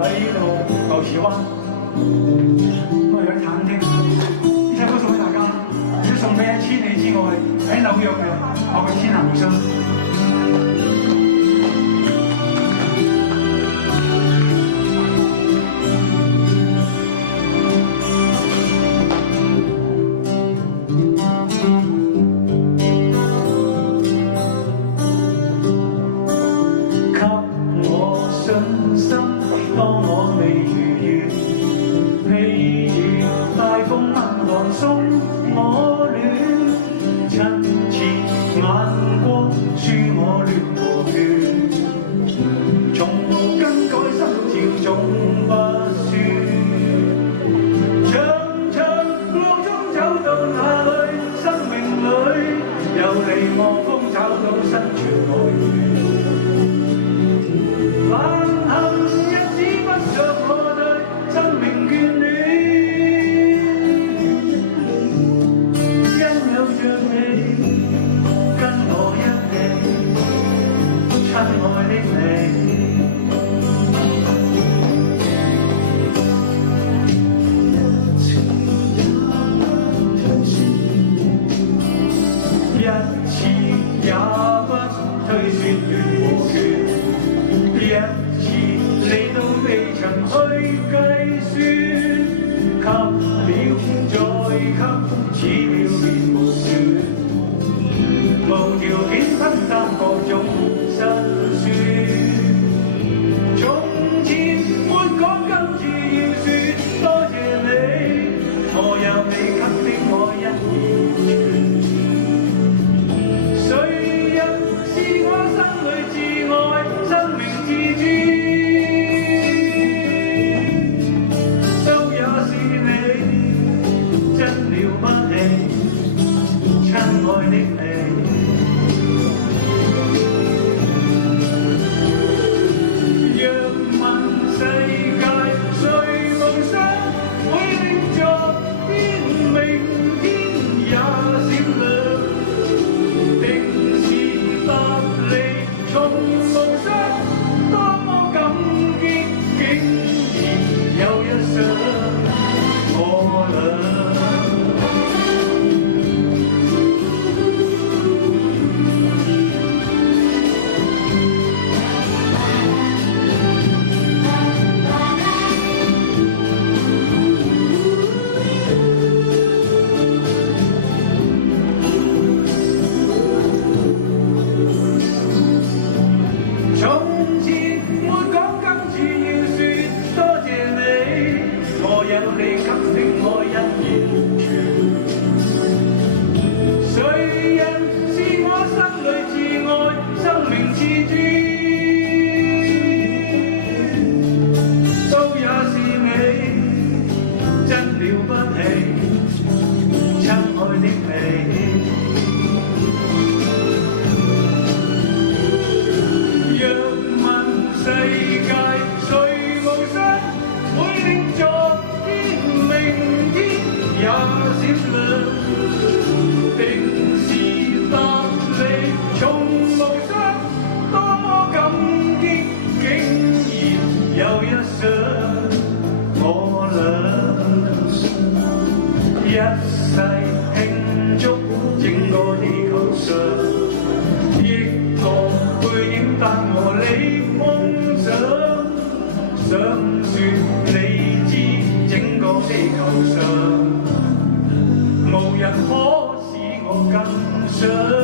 喺度牛池灣，咁啊有啲忐忑。呢首歌送俾大家，亦都送俾千里之外喺紐約嘅我嘅天下無雙。當我未如願，譬如大風吻寒送我戀，親切眼光舒我亂和倦，從無更改心照總不輸。長長路中走到哪裏，生命裏有你我風找到新傳愛戀。無人可使我更想。